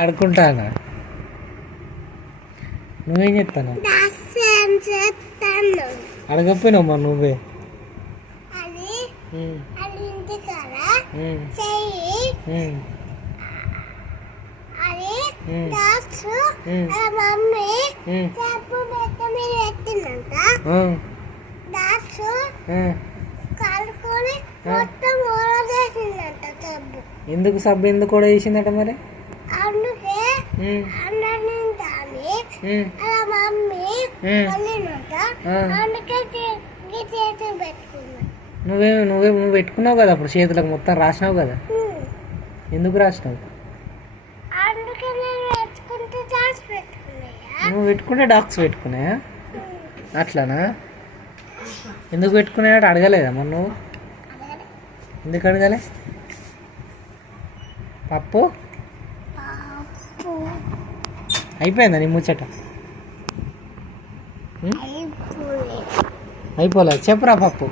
ఆడుకుంటానా నువ్వేం చెప్తాను అడగపోయినావు మరి నువ్వే. మమ్మీ చెప్పు పెట్ట దాసు. కలుపుకొని మొత్తం చేసిందంట ఎందుకు సబ్బు ఎందుకు కూడా చేసిందట మరి? అలా మమ్మీ నువ్వే నువ్వే నువ్వు పెట్టుకున్నావు కదా అప్పుడు చేతులకు మొత్తం రాసినావు కదా. ఎందుకు రాసినావు? నువ్వు పెట్టుకుంటే డాక్స్ పెట్టుకున్నాయా? అట్లానా? ఎందుకు పెట్టుకున్నాయట అడగలేదా మరి నువ్వు? ఎందుకు అడగలే? పప్పు? పాపు అయిపోయిందా నీ ముచ్చట? అయిపోలే. చెప్పురా పప్పు.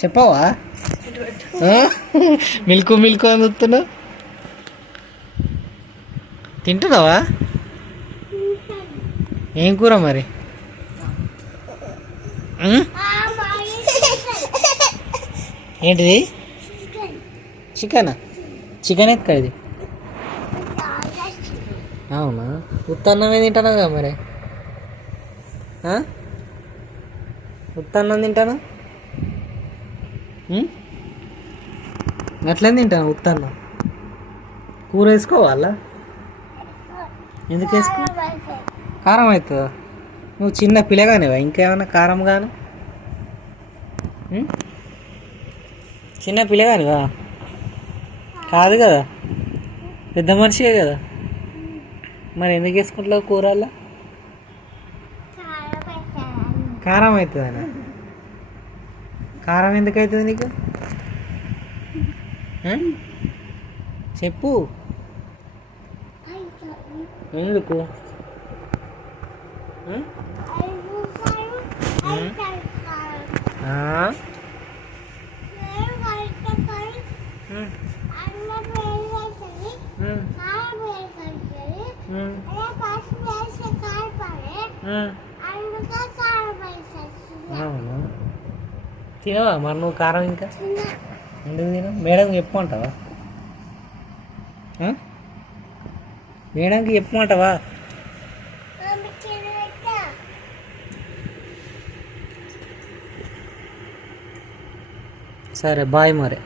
చెప్పవా? మిల్కు మిల్కు అని చూస్తున్నావు తింటున్నావా? ఏం కూర మరి? ఏంటిది? చికెనా? చికెన్ ఎక్కడిది? అవునా? ఉత్తన్నం తింటాను కదా మరి? ఉత్తన్నం తింటాను ఉం? తింటాను ఉత్తన్నం? కూర వేసుకోవాలా? ఎందుకు వేసుకో? కారం అవుతుందా? నువ్వు చిన్న పిల్లగానేవా? ఇంకేమైనా కారం గాను? చిన్న పిల్లగానివా? కాదు కదా? పెద్ద మనిషియే కదా? మరి ఎందుకు వేసుకుంటావు కూరల్లో? కారం అవుతుందనా? కారం ఎందుకు అవుతుంది నీకు? చెప్పు. ఎందుకు? ఆ? తినవా మరి నువ్వు కారం ఇంకా? ఎందుకు తినవు? మేడం చెప్పమంటావా? మేడంకి చెప్పమంటావా? సరే బాయ్ మరి.